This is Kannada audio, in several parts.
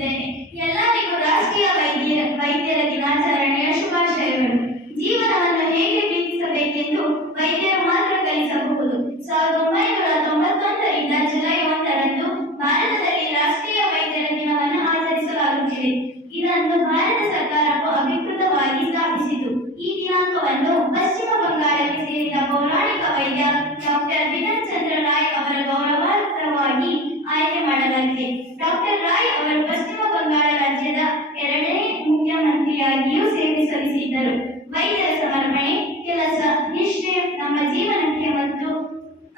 ಬಯಸುತ್ತೇನೆ. ಎಲ್ಲರಿಗೂ ರಾಷ್ಟ್ರೀಯ ವೈದ್ಯರ ದಿನಾಚರಣೆಯ ಶುಭಾಶಯಗಳು. ಜೀವನವನ್ನು ಹೇಗೆ ಪ್ರೀತಿಸಬೇಕೆಂದು ವೈದ್ಯರು ಮಾತ್ರ ಕಲಿಸಬಹುದು. 1991ರಿಂದ ಜುಲೈ 1ರಂದು ಭಾರತದಲ್ಲಿ ರಾಷ್ಟ್ರೀಯ ವೈದ್ಯರ ದಿನವನ್ನು ಆಚರಿಸಲಾಗುತ್ತಿದೆ. ಇದನ್ನು ಭಾರತ ಸರ್ಕಾರವು ಅಧಿಕೃತವಾಗಿ ಸ್ಥಾಪಿಸಿತು. ಈ ದಿನಾಂಕವನ್ನು ಪಶ್ಚಿಮ ಬಂಗಾಳಕ್ಕೆ ಸೇರಿದ ಪೌರಾಣಿಕ ವೈದ್ಯ ಡಾಕ್ಟರ್ ಬಿಪಿನ್ ಚಂದ್ರ ರಾಯ್ ಅವರ ಗೌರವಾರ್ಥವಾಗಿ ಆಯ್ಕೆ ಮಾಡಲಾಗಿದೆ. ಡಾಕ್ಟರ್ ರಾಯ್ ಅವರು ಪಶ್ಚಿಮ ಬಂಗಾಳ ರಾಜ್ಯದ 2ನೇ ಮುಖ್ಯಮಂತ್ರಿಯಾಗಿಯೂ ಸೇವೆ ಸಲ್ಲಿಸಿದ್ದರು. ವೈದ್ಯರ ಸಮರ್ಪಣೆ, ಕೆಲಸ, ನಿಷ್ಠೆ ನಮ್ಮ ಜೀವನಕ್ಕೆ ಮತ್ತು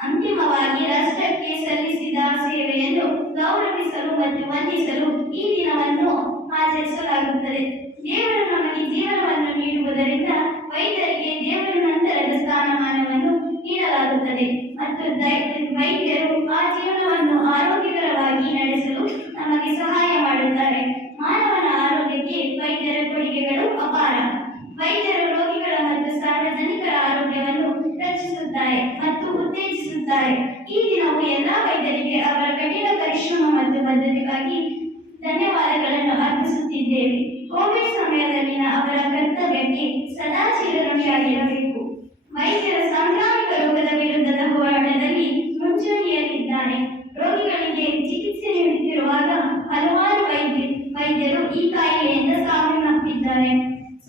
ಅಂತಿಮವಾಗಿ ರಾಷ್ಟ್ರಕ್ಕೆ ಸಲ್ಲಿಸಿದ ಸೇವೆಯನ್ನು ಗೌರವಿಸಲು ಮತ್ತು ವಂದಿಸಲು ಈ ದಿನವನ್ನು ಆಚರಿಸಲಾಗುತ್ತದೆ. ದೇವರು ನಮಗೆ ಜೀವನವನ್ನು ನೀಡುವುದರಿಂದ ವೈದ್ಯರಿಗೆ ದೇವರ ನಂತರದ ಸ್ಥಾನಮಾನವನ್ನು ನೀಡಲಾಗುತ್ತದೆ ಮತ್ತು ವೈದ್ಯರು ಆ ಜೀವನವನ್ನು ಆರೋಗ್ಯಕರವಾಗಿ ನಡೆಸಲು ನಮಗೆ ಸಹಾಯ ಮಾಡುತ್ತಾರೆ. ಮಾನವನ ಆರೋಗ್ಯಕ್ಕೆ ವೈದ್ಯರ ಕೊಡುಗೆಗಳು ಅಪಾರ. ವೈದ್ಯರು ರೋಗಿಗಳ ಮತ್ತು ಸಾರ್ವಜನಿಕರ ಆರೋಗ್ಯವನ್ನು ರಕ್ಷಿಸುತ್ತಾರೆ ಮತ್ತು ಉತ್ತೇಜಿಸುತ್ತಾರೆ. ಈ ದಿನವು ಎಲ್ಲಾ ವೈದ್ಯರಿಗೆ ಅವರ ಕಠಿಣ ಪರಿಶ್ರಮ ಮತ್ತು ಬದ್ಧತೆಗಾಗಿ ಧನ್ಯವಾದಗಳನ್ನು ಅರ್ಪಿಸುತ್ತಿದ್ದೇವೆ. ಕೋವಿಡ್ ಸಮಯದಲ್ಲಿನ ಅವರ ಕರ್ತವ್ಯಕ್ಕೆ ಸದಾ ಚಿರಋಣಿಯಾಗಿರಬೇಕು. ವೈದ್ಯರು ಸಾಂಕ್ರಾಮಿಕ ರೋಗದ ವಿರುದ್ಧದ ಹೋರಾಟದಲ್ಲಿ ಮುಂಚೂಣಿಯಲ್ಲಿದ್ದಾರೆ. ರೋಗಿಗಳಿಗೆ ಚಿಕಿತ್ಸೆ ನೀಡುತ್ತಿರುವಾಗ ಹಲವಾರು ವೈದ್ಯರು ಈ ಕಾಯಿಲೆಯಿಂದ ಸಾವನ್ನಪ್ಪಿದ್ದಾರೆ.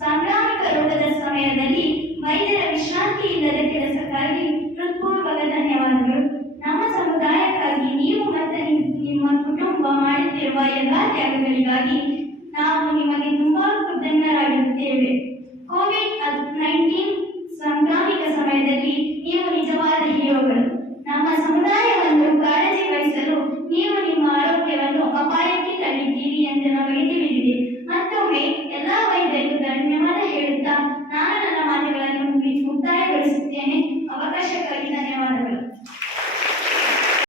ಸಾಂಕ್ರಾಮಿಕ ರೋಗದ ಸಮಯದಲ್ಲಿ ವೈದ್ಯರ ವಿಶ್ರಾಂತಿ ಇಲ್ಲದ ಕೆಲಸಕ್ಕಾಗಿ ಹೃತ್ಪೂರ್ವಕ ಧನ್ಯವಾದಗಳು. ನಮ್ಮ ಸಮುದಾಯಕ್ಕಾಗಿ ನೀವು ಮತ್ತು ನಿಮ್ಮ ಕುಟುಂಬ ಮಾಡುತ್ತಿರುವ ಎಲ್ಲಾ ತ್ಯಾಗಗಳಿಗಾಗಿ ನಾವು ನಿಮಗೆ ತುಂಬಾ ಕೃತಜ್ಞರಾಗಿರುತ್ತೇವೆ. ಕೋವಿಡ್-19 ಸಾಂಕ್ರಾಮಿಕ ಸಮಯದಲ್ಲಿ ನೀವು ನಿಜವಾದ ಹೀರೋಗಳು. ನಮ್ಮ ಸಮುದಾಯವನ್ನು ಕಾಳಜಿ ವಹಿಸಲು ನೀವು ನಿಮ್ಮ ಆರೋಗ್ಯವನ್ನು ಅಪಾಯಕ್ಕೆ ತಳ್ಳಿದ್ದೀರಿ ಎಂದು ನಮಗೆ ತಿಳಿದಿದೆ.